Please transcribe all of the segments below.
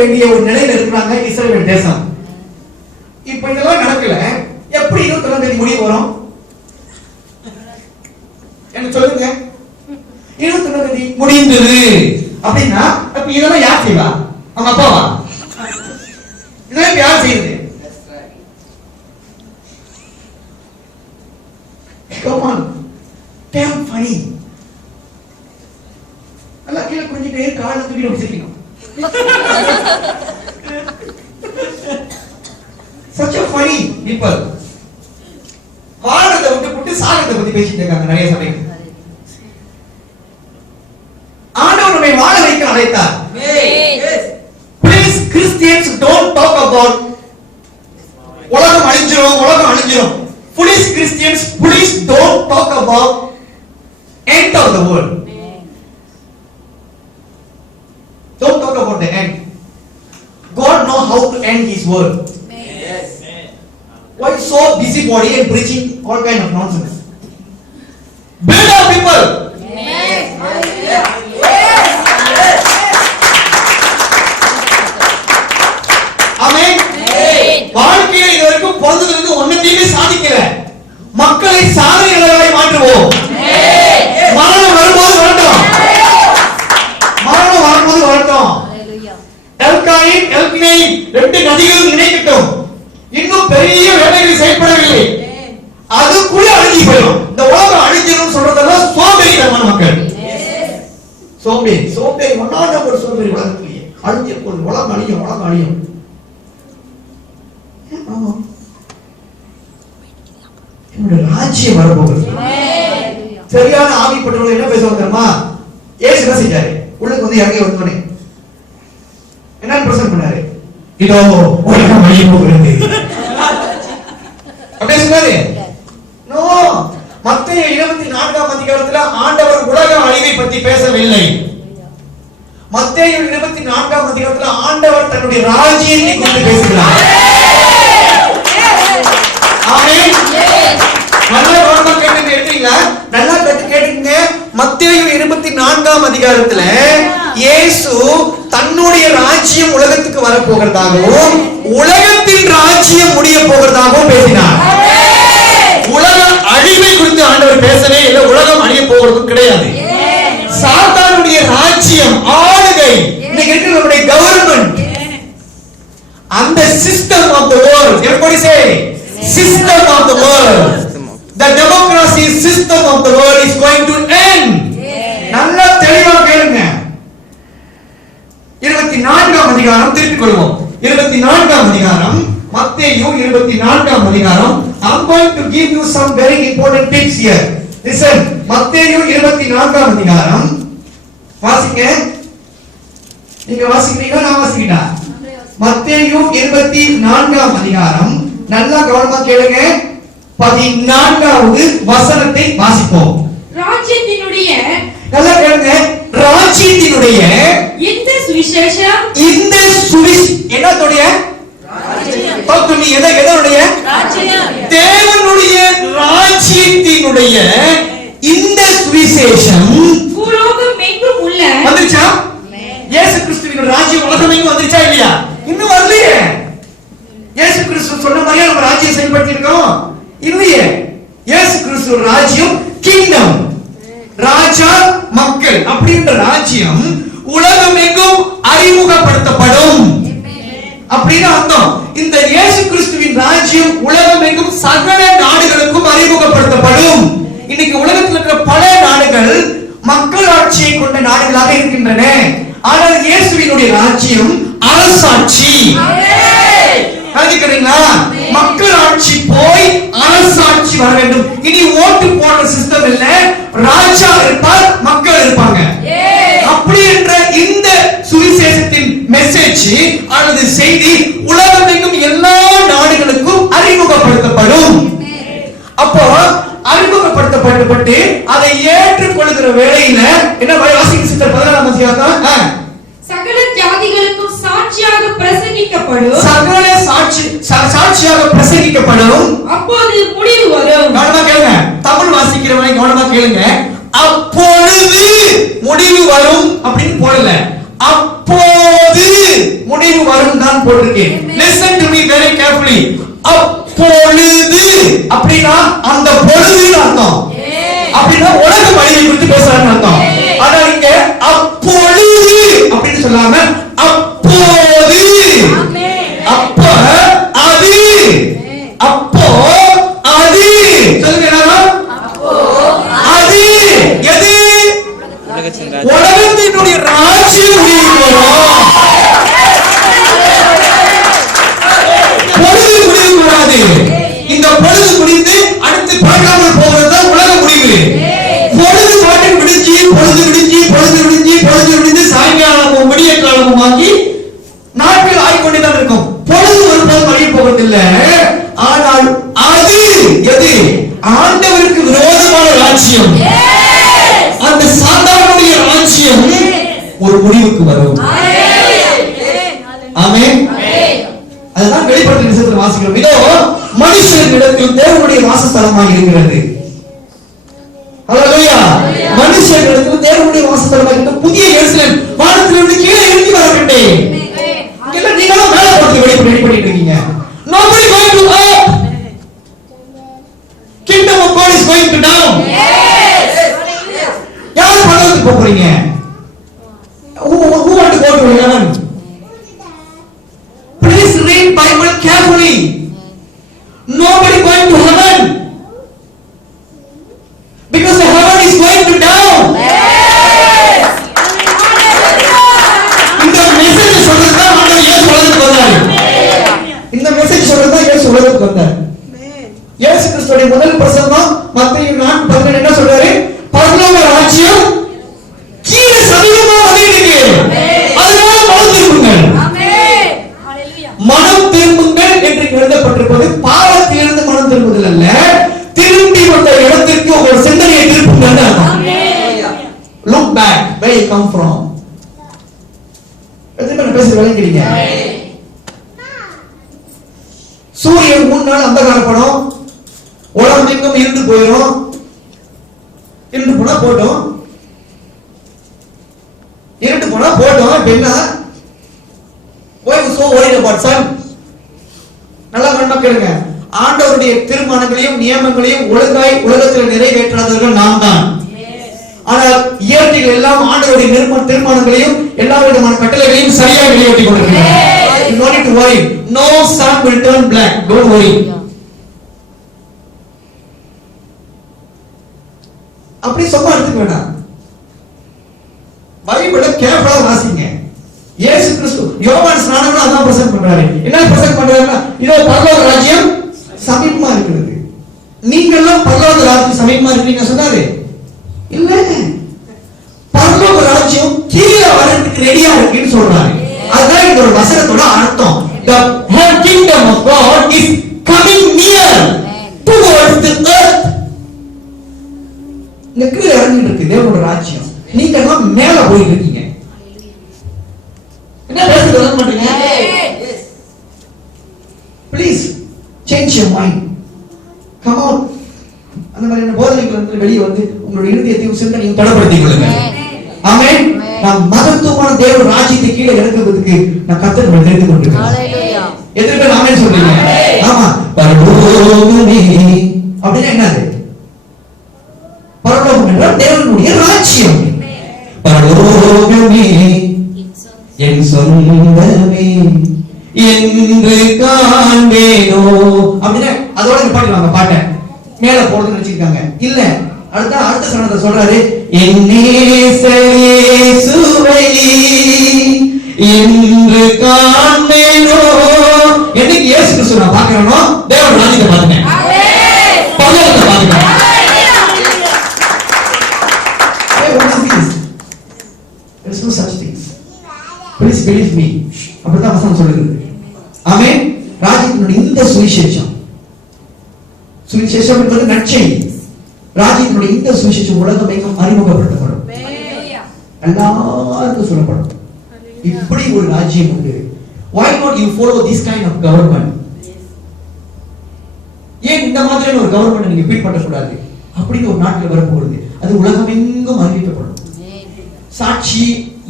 வேண்டிய ஒரு நிலையில இருக்கிறாங்க இஸ்ரவேல் தேசம். இப்ப இதெல்லாம் நடக்கல. எப்படி 21ஆம் தேதி முடிவு வரும் என்ன சொல்லுங்க? 21ஆம் தேதி முடிந்தது அப்படின்னா அப்ப இதெல்லாம் யார் செய்வா? அவங்க அப்பாவா? இதெல்லாம் யார் செய்யுது? Come on, damn funny. நல்லா கீழே குனிஞ்சிட்டே காலை தூக்கி வச்சிருக்கணும். Such a funny people. வாழ்றதை விட்டு போட்டு சாகத்தை பத்தி பேசிட்டு இருக்காங்க நிறைய சமயம். ஆண்டவர் நம்மை வாழ வைக்க அழைத்தார். Please Christians don't talk about உலகம் அழிஞ்சிரும். Please Christians, please don't talk about end of the world. Don't talk about the end. God knows how to end His word. Yes. Why so busybody and preaching all kind of nonsense? Build up people. Yes. Amen. வாழ்க்கையில இதுவரைக்கும் பிறந்ததிலிருந்து ஒன்னையுமே சாதிக்கல. மக்களை சாதனையாளர்களாய் மாற்றுவோம். மரணம் வரும்போது வரட்டும். எல்காயின் எல்கினைன் 2 நதிகளும் இணைக்கட்டும். இன்னும் பெரிய வேலைகள் செயல்படவில்லை. அது கூட அழிஞ்சு போயிடும். இந்த உலகம் அழிஞ்சிரும் சொல்றதெல்லாம் சோம்பேறித்தனமான மக்கள். சோம்பேறி ஒன்னாத ஒரு சோம்பேறி உலகத்திலேயே அழிஞ்சு போகுது. உலகம் அழியும். என்னுடைய ராஜ்யம் வரப்போகுது. சரியான ஆவிப்பட்டவர்கள் என்ன பேசுவாங்க தெரியுமா? ஏசு என்ன செஞ்சாரு? உள்ளுக்கு வந்து இறங்கி வந்தோடனே என்ன பிரசன்ட் பண்ணாரு? இதோ உலகம் அழிய போகிறது அப்படியே சொன்னாரு. நோ, மத்தேயு 24ஆம் அதிகாரத்துல ஆண்டவர் உலக அழிவை பற்றி பேசவில்லை. மத்தேயு 24ஆம் அதிகாரத்துல ஆண்டவர் தன்னுடைய ராஜ்யத்தை குறித்து பேசுகிறார். ஆமென். நல்லா கவனமா கேட்டீங்களா? நல்லா கேட்டீங்க. மத்தேயு 24ஆம் அதிகாரத்துல இயேசு தன்னுடைய ராஜ்யம் உலகத்துக்கு வர போகிறதாகவும் உலகத்தின் ராஜ்யம் முடிய போகிறதாகவும் பேசினார். உலக அழிவை குறித்து ஆண்டவர் பேசவே இல்லை. உலகம் அழிய போகிறது கிடையாது. சாத்தானுடைய ராஜ்யம் ஆளுகை இன்னைக்கு இருக்கிற நம்முடைய கவர்மெண்ட், அந்த system of the world, everybody say system of the world, the democracy system of the world is going to end. நல்லா தெளிவா கேளுங்க. 24ஆம் அதிகாரம் திருப்பிக் கொள்வோம். 24ஆம் அதிகாரம் மத்தேயு 24ஆம் அதிகாரம். I'm going to give you some very important tips here. Listen, மத்தேயு 24ஆம் அதிகாரம் வாசிங்க. நீங்க வாசிக்கிறீங்களா நான் வாசிக்கட்டா? மத்தேயு 24ஆம் அதிகாரம் நல்லா கவனமா கேளுங்க. 14வது வசனத்தை வாசிப்போம். ராஜ்யத்தினுடைய நல்லா கேளுங்க. ராஜ்யத்தினுடைய இந்த சுவிசேஷம், இந்த என்னதுடைய ராஜ்யம், பத்துனி எதனுடைய ராஜ்யம், தேவனுடைய ராஜ்யத்தினுடைய இந்த சுவிசேஷம் பூலோகம் எங்கும் உள்ள வந்துச்சா? இயேசு கிறிஸ்துவின் ராஜ்யம் உலகம் எங்கும் வந்துச்சா இல்லையா? இன்னும் வரலையே. இயேசு கிறிஸ்து சொன்ன மாதிரியே நம்ம ராஜ்யம் செயல்படுத்தி இருக்கோம் இல்லையே. இயேசு கிறிஸ்து ராஜ்யம் கிங்டம், ராஜா மக்கள் அப்படின்ற ராஜ்யம் உலகம் எங்கும் அறிமுகப்படுத்தப்படும் அப்படின்னு அர்த்தம். இந்த இயேசு கிறிஸ்துவின் ராஜ்யம் உலகம் எங்கும் சகல நாடுகளுக்கும் அறிமுகப்படுத்தப்படும். இன்னைக்கு உலகத்தில் இருக்கிற பல நாடுகள் மக்கள் ஆட்சியை கொண்ட நாடுகளாக இருக்கின்றன. ஆனால் இயேசுவினுடைய ராஜ்யம் அரசாட்சி. மக்கள் ஆட்சி போய் அரசாட்சி வர வேண்டும். இனி ஓட்டு போடுற சிஸ்டம் இல்ல, ராஜா இருப்பார், மக்கள் இருப்பாங்க. அப்படி என்ற இந்த சுவிசேஷத்தின் மெசேஜ் அல்லது செய்தி உலகமெங்கும் எல்லா நாடுகளுக்கும் அறிமுகப்படுத்தப்படும். அப்போ அறிமுகப்படுத்தப்பட்டு அதை ஏற்றுக்கொள்கிற வேளையில என்ன வாசிக்க சிஸ்டர் 14ஆம் அதிகாரம் சகல ஜாதிகளுக்கும் சாட்சியாக பிரசங்கிக்கப்படும். சகல சாட்சியாக பிரசங்கிக்கப்படும். அப்போது முடிவு வரும். கவனமா கேளுங்க. தமிழ் வாசிக்கிறவங்க கவனமா கேளுங்க. அப்பொழுது முடிவு வரும் அப்படின்னு போடல. அப்போது முடிவு நான் போட்டிருக்கேன். Listen to me very carefully. அப்பொழுது அப்படின்னா அந்த பொழுதுன்னு அர்த்தம். அப்படின்னா உலக வழியை குறித்து பேசுறான்னு அர்த்தம். ஆனா இங்க அப்பொழுது அப்படின்னு சொல்லாம அப்போது, அப்ப அது, அப்போ அது, சொல்லுங்க எல்லாரும். அது எது? உலகத்தினுடைய ராஜ்யம் முடிவுக்கு வரும். பொழுது முடிவு வராது. இந்த பொழுது முடிந்து அடுத்து பார்க்காமல் போவதுதான் உலக முடிவு. பொழுது பாட்டு விடிஞ்சு பொழுது விடிஞ்சு பொழுது விடிஞ்சு பொழுது விடிஞ்சு சாயங்காலமும் விடிய காலமும் ஆகி நாட்கள் ஆகிக்கொண்டுதான் இருக்கும். பொழுது ஒருபோதும் அழிய போவதில்லை. ஆனால் அது எது? ஆண்டவருக்கு விரோதமான ராஜ்யம், அந்த சாத்தானுடைய ராஜ்யம் ஒரு முடிவுக்கு வரும். ஆமென். அதுதான் வெளிப்படுத்தின விசேஷத்தில் வாசிக்கிறோம். இதோ மனுஷனிடத்தில் தேவனுடைய வாசஸ்தலமாக இருக்கிறது. ஹல்லேலூயா. மனுஷனிடத்தில் தேவனுடைய வாசஸ்தலமாக இருக்கிற புதிய எருசலேம் வானத்திலிருந்து கீழே இறங்கி வரக்கட்டே. இங்கெல்லாம் நீங்களும் மேல போட்டு ரெடி பண்ணிட்டு இருக்கீங்க. Nobody going to up. Kingdom of God is going to down. யார் பரலோகத்துக்கு போக போறீங்க? Who want to go to heaven? Please read Bible carefully. Nobody going to heaven. Because the heaven is going to down. இந்த message சொல்றதா ஆண்டவர் இயேசு உலகத்துக்கு வந்தார். இந்த மெசேஜ் சொல்றதா இயேசு உலகத்துக்கு வந்தார். இயேசு கிறிஸ்துவோட முதல் பிரசங்கம் மத்தேயு 4:17 என்ன சொல்றாரு? பரலோக ராஜ்யம் கீழே சமீபமா வந்துருக்கு. அதனால மனம் திரும்புங்கள். மனம் திரும்புங்கள் என்று எழுதப்பட்டிருப்பது பாவத்திலிருந்து மனம் திரும்புதல் அல்ல, திரும்பி வந்த இடத்திற்கு உங்கள் சிந்தனையை திருப்புங்கள். Look back where you come from. எத்தனை பேசி விளங்குறீங்க? சூரியன் 3 நாள் அந்தகாரப்படும், உலகம் எங்கும் இருந்து போயிடும். இருந்து போனா போட்டோம், இருட்டு போனா போட்டோம். இப்ப என்ன? Why you so worried about sun? நல்லா கண்மக்களுங்க, ஆண்டவருடைய தீர்மானங்களையும் நியமங்களையும் ஒழுங்காய் உலகத்தில் நிறைவேற்றாதவர்கள் நாம் தான். ஆனால் இயற்கைகள் எல்லாம் ஆண்டவருடைய தீர்மானங்களையும் எல்லா விதமான கட்டளைகளையும் சரியாக நிறைவேற்றிக் கொண்டிருக்கிறார். You don't need to worry. No sun will turn black. Don't worry. அப்படி சும்மா எடுத்துக்க வேண்டாம். பைபிளை கேர்ஃபுல்லா வாசிங்க. இயேசு கிறிஸ்து யோவான் ஸ்நானகன் அதான் பிரசங்கம் பண்றாரு. என்ன பிரசங்கம் பண்றாருன்னா, இதோ பரலோக ராஜ்யம் சமீபமா இருக்கிறது. நீங்க எல்லாம் பரலோக ராஜ்யம் சமீபமா இருக்கீங்க சொன்னாரு? இல்ல, பரலோக ராஜ்யம் கீழே வரதுக்கு ரெடியா இருக்குன்னு சொல்றாரு. அதுதான் இந்த ஒரு வசனத்தோட அர்த்தம். The kingdom of God is coming near towards the earth. இந்த கீழே இறங்கிட்டு இருக்கு தேவனோட ராஜ்யம். நீங்க எல்லாம் மேல போயிட்டு இருக்கீங்க. என்ன பேசுறது சொல்ல மாட்டீங்க? Please change your mind. Come on. அந்த மாதிரி போதனைகள் வந்து வெளியே வந்து உங்களுடைய இருதயத்தையும் சிந்தனையும் தடப்படுத்திக் கொள்ளுங்க. ஆமென். நான் மகத்துவமான தேவ ராஜ்யத்தை கீழே இறங்குவதற்கு நான் கர்த்தரை தெரிந்து கொண்டிருக்கிறேன். எத்தனை பேர் ஆமென் சொல்றீங்க? ஆமா. பரலோகமே அப்படின்னா என்னது? பரலோகம் என்றால் தேவனுடைய ராஜ்யம். பரலோகமே என் சொந்தமே என்று காண்பேனோ அப்படின்னா அதோட நிப்பாட்டிடுவாங்க பாட்டை. மேல போறதுன்னு நினைச்சிருக்காங்க. இல்ல, அடுத்த சரணத்தை சொல்றாரு, என் நேசரே சுவை என்று காண்பேனோ. என்னைக்கு இயேசு கிறிஸ்துவை நான் பார்க்கிறேனோ தேவன் ராஜ்யத்தை பார்க்கிறேன், பரலோகத்தை பார்க்கிறேன். There is no such things. Please believe me. அப்படிதான் வசனம் சொல்லுது. ஆமென். ராஜ்யத்தினுடைய இந்த சுவிசேஷம் என்பது நற்செய்தி. ராஜ்யத்தினுடைய இந்த சுவிசேஷம் உலகம் எங்கும் அறிமுகப்படுத்தப்படும், எல்லாருக்கும் சொல்லப்படும். இப்படி ஒரு ராஜ்யம் உண்டு. Why not you follow this kind of government? ஏன் இந்த மாதிரியான ஒரு கவர்மெண்ட் நீங்க பீட் பண்ணக்கூடாது? அப்படி ஒரு நாட்டில் வரப்போகுது, அது உலகம் எங்கும் அறிவிக்கப்படும். சாட்சி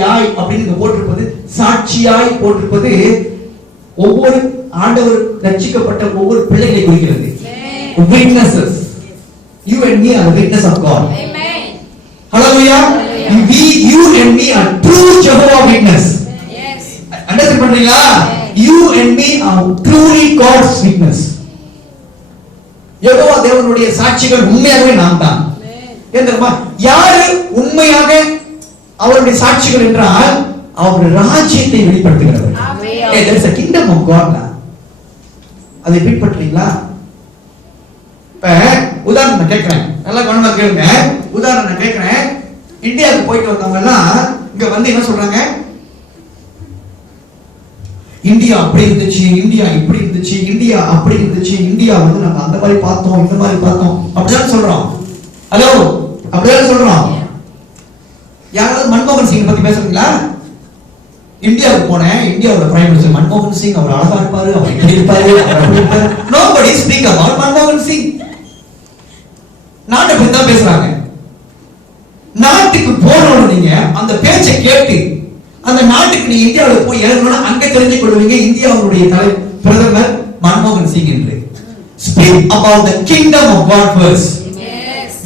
யாய் அப்படின்னு போட்டிருப்பது, சாட்சியாய் போட்டிருப்பது ஒவ்வொரு ஆண்டவர் ரட்சிக்கப்பட்ட ஒவ்வொரு பிள்ளைகளை குறிக்கிறது. Witnesses. You and me are the witness of God. Amen. Hallelujah. You and me are true Jehovah witness. Yes. Understand பண்றீங்களா? You and me are truly God's witness. Jehovah தேவனுடைய சாட்சிகள் உண்மையாகவே நாம் தான். ஏன் தெரியுமா? யாரு உண்மையாக அவருடைய சாட்சிகள் என்றால் அவருடைய ராஜ்யத்தை வெளிப்படுத்துகிறவர். There is a kingdom of God. அதை பின்பற்றீங்களா? இப்ப உதாரணம் நான் கேட்கிறேன், நல்லா கவனமா கேளுங்க. உதாரணம் நான் கேட்கிறேன், இந்தியாவுக்கு போயிட்டு வந்தவங்க எல்லாம் இங்க வந்து என்ன சொல்றாங்க? இந்தியா அப்படி இருந்துச்சு, இந்தியா இப்படி இருந்துச்சு, இந்தியா அப்படி இருந்துச்சு, இந்தியா வந்து நம்ம அந்த மாதிரி பார்த்தோம், இந்த மாதிரி பார்த்தோம், அப்படிதான் சொல்றோம். ஹலோ, அப்படிதான் சொல்றோம். யாராவது மன்மோகன் சிங் பத்தி பேசுறீங்களா? இந்தியாவுக்கு போனேன், இந்தியாவோட பிரைம் மினிஸ்டர் மன்மோகன் சிங், அவர் அழகா இருப்பாரு, அவர் இப்படி இருப்பாரு, அவர் அப்படி இருப்பாரு. Nobody speak about மன்மோகன் சிங். நாட்டை பத்தி தான் பேசுறாங்க. நாட்டுக்கு போனோம், நீங்க அந்த பேச்சை கேட்டு அந்த நாட்டுக்கு நீ இந்தியாவுல போய் இறங்கணும்னா அங்க தெரிஞ்சு கொள்வீங்க இந்தியாவுடைய பிரதமர் மன்மோகன் சிங் என்று. Speak about the kingdom of God first.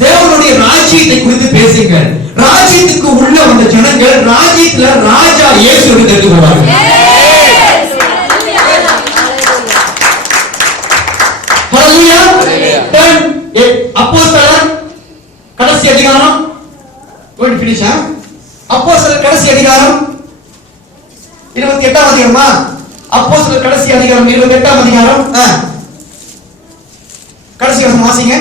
தேவனுடைய ராஜ்யத்தை குறித்து பேசுங்க. ராஜ்யத்துக்கு உள்ள வந்த ஜனங்கள் ராஜ்யத்துல ராஜா இயேசுவை தெரிந்து கொள்வார்கள். ஹalleluya. அப்போஸ்தலர் கடைசி அதிகாரம், going to finish. அப்போஸ்தலர் கடைசி அதிகாரம் 28ஆம் அதிகாரமா? அப்போஸ்தலர் கடைசி அதிகாரம் 28ஆம் அதிகாரம். கடைசி வசனம் வாசிங்க.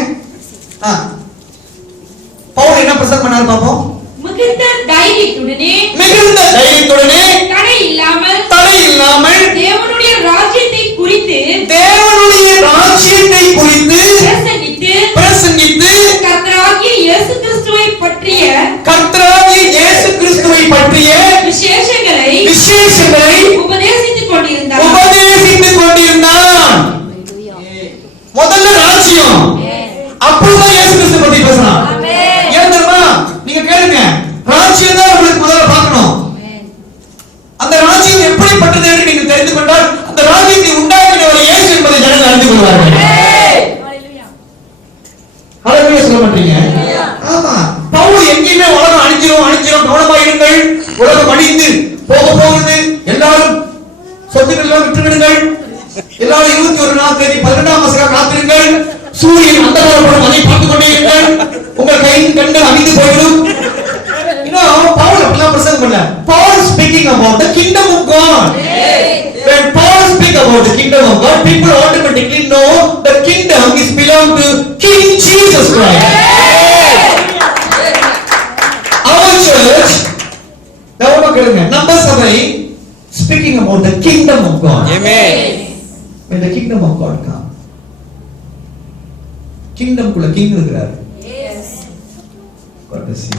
பவுல் என்ன பிரசங்கம் பண்ணாரு பாப்போம். மிகுந்த தைரியத்துடனே தடை இல்லாமல் தேவனுடைய ராஜ்யத்தை குறித்து பிரசங்கித்து கர்த்தராகிய இயேசு கிறிஸ்துவை பற்றிய விசேஷங்களை உபதேசித்துக் கொண்டிருந்தான். முதல்ல ராஜ்யம், அப்பதான் இயேசு கிறிஸ்து பத்தி பேசலாம். ஏன் தெரியுமா? நீங்க கேளுங்க, ராஜ்யம் தான் உங்களுக்கு முதல்ல பார்க்கணும். அந்த ராஜ்யம் எப்படிப்பட்டது என்று நீங்க தெரிந்து கொண்டால் அந்த ராஜ்யத்தை உண்டாக்கினவர் இயேசு என்பதை ஜனங்கள் அறிந்து கொள்வார்கள். ஹalleluya சொல்ல மாட்டீங்க? ஆமா. பவுல் எங்கேயுமே உலகம் அழிஞ்சிரும் கவனமா இருங்கள், உலகம் அழிந்து போகுது, எல்லாரும் சொத்துக்கள் எல்லாம் விட்டுவிடுங்கள், எல்லாரும் 21ஆம் தேதி 12ஆம் மாசம் காத்திருங்கள், சூரியன் அந்தகாரப்படும், அதை பார்த்துக் கொண்டே இருங்கள், உங்கள் கையின் கண்கள் அழிந்து போய்விடும். பவுல் அப்படிலாம் பிரசங்கம் பண்ணல. Paul speaking about the kingdom of God. When Paul speak about the kingdom of God, people automatically know the kingdom is belong to King Jesus Christ. Our church, number 7, speaking about the kingdom of God. Amen. When the kingdom of God come, kingdom kulla king irukkaru. Yes. God bless you.